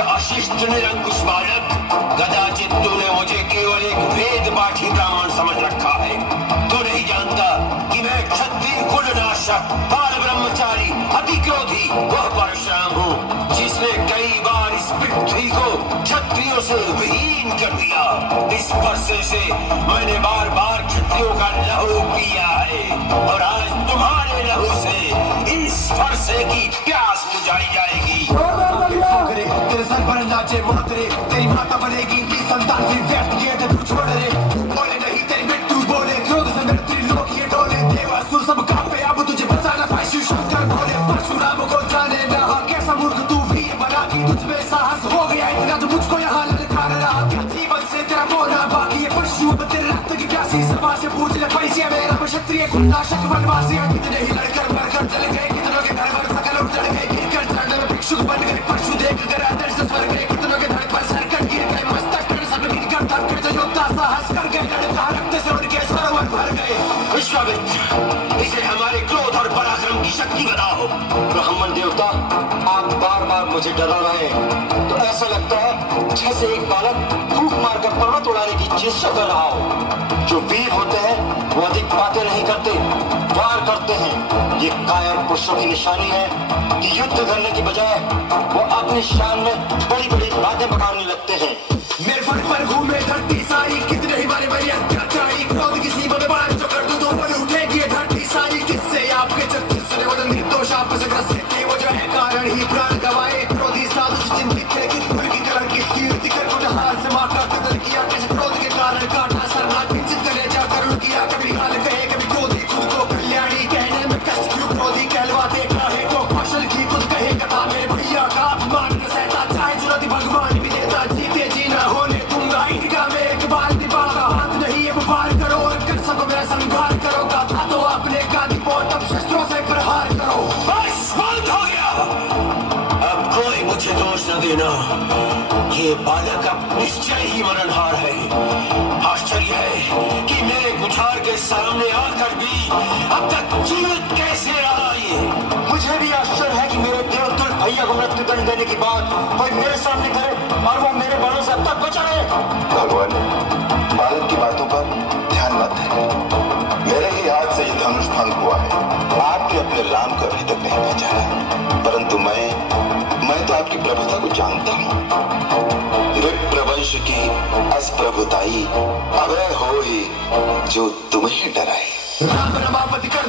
आशीष निरंकुश बालक, कदाचित तूने मुझे केवल एक वेद पाठी ब्राह्मण समझ रखा है। तू नहीं जानता कि मैं क्षत्रिय कुलनाशक, बाल ब्रह्मचारी, अति क्रोधी वह परशुराम हूँ जिसने कई बार इस पृथ्वी को क्षत्रियों से विहीन कर दिया। इस वर्षे से मैंने बार बार क्षत्रियों का लहू पिया है और आज तुम्हारे लहू से इस वर्षे की प्यास बुझाई जाएगी। तेरे सर पर नाचे मोहतरे, तेरी माता बनेगी की संतान फिर व्यर्थ किए थे तू छोड़ रे। बोले नहीं तेरी मृत्यु बोले, क्रोध से मेरे त्रिलोक ये डोले। देवासुर सब कांपे, अब तुझे बचाना पाए शिव शंकर बोले। परशुराम को जाने ना कैसा मूर्ख तू भी बना कि तुझ में साहस हो गया इतना तो मुझको यहाँ ललकार रहा। जीवन से तेरा मोहना बाकी है परशु, तेरे रक्त की प्यासी सभा से पूछ ले परिचय मेरा। क्षत्रिय कुलनाशक वनवासी, कितने ही लड़कर मरकर जल गए, कितनों के घर पर सकल उजड़ गए। गिरकर चढ़ने में भिक्षुक बन गए, परशु देख कर आदर से स्वर्ग गए। कितनों के धड़ पर सरकट गिर गए, मस्तक कर सब गिरकर धड़कन से योद्धा साहस कर गए। लड़का रक्त से उनके सरोवर भर गए। विश्वामित्र, इसे हमारे क्रोध और पराक्रम की शक्ति बताओ। ब्राह्मण देवता, आप बार बार मुझे डरा रहे हैं तो ऐसा लगता है जैसे एक बालक फूंक मारकर पर्वत उड़ाने की चेष्टा कर रहा हो। जो वीर होते हैं वो अधिक बातें नहीं करते, वार करते हैं। ये कायर पुरुषों की निशानी है कि युद्ध करने की बजाय वो अपनी शान में बड़ी बड़ी बातें बखारने लगते हैं। मेरे फट पर घूमे धरती सारी, कितने ही बारे बारे अत्याचारी। क्रोध की सीमा में बाढ़ जो कर दूं तो बोल उठेगी धरती सारी। किससे आपके छत्तीस वजन निर्दोष आप से ग्रस्त थे, वो जो है कारण ही प्राण गवाए। क्रोधी साधु चिंतित थे कि खुद की करण की कीर्ति कर हार से मारकर कदर किया। कैसे क्रोध के कारण काटा सरना किंचित करे जा करुण किया। कभी हाल कहे कभी क्रोधी खुद को कल्याणी कहने में कष्ट क्यों क्रोधी कहलवाते काहे को। कौशल की खुद कहे कथा मेरे भैया का अपमान कर सहता, चाहे चुनौती भगवान भी देता। जीते जीना होने दूंगा ईदगाह में एक बार दिबागा। हाथ नहीं अब वार करो और कर सको मेरा संहार करो। गाथा तो अपने गादी पोत अब शस्त्रों से प्रहार करो। बस बंद हो गया, अब कोई मुझे दोष न देना। ये बालक अब निश्चय ही मरणहार है। आश्चर्य है कि मेरे कुठार के सामने आकर भी अब तक जीवित कैसे रहा। ये मुझे भी आश्चर्य है कि मेरे देवतुल्य भैया को मृत्यु दंड देने के बाद कोई मेरे सामने करे और वो मेरे बालों से अब तक बचा रहे। भगवान, बालक की बातों पर ध्यान मत दें। मेरे ही हाथ से ये धनुष भंग हुआ है। आपने अपने राम को अभी तक नहीं पहचाना, परंतु मैं तो आपकी प्रभुता को जानता हूँ। विप्रवंश की अस्प्रभुताई अभय हो ही जो तुम्हें डराए। राम रमापति कर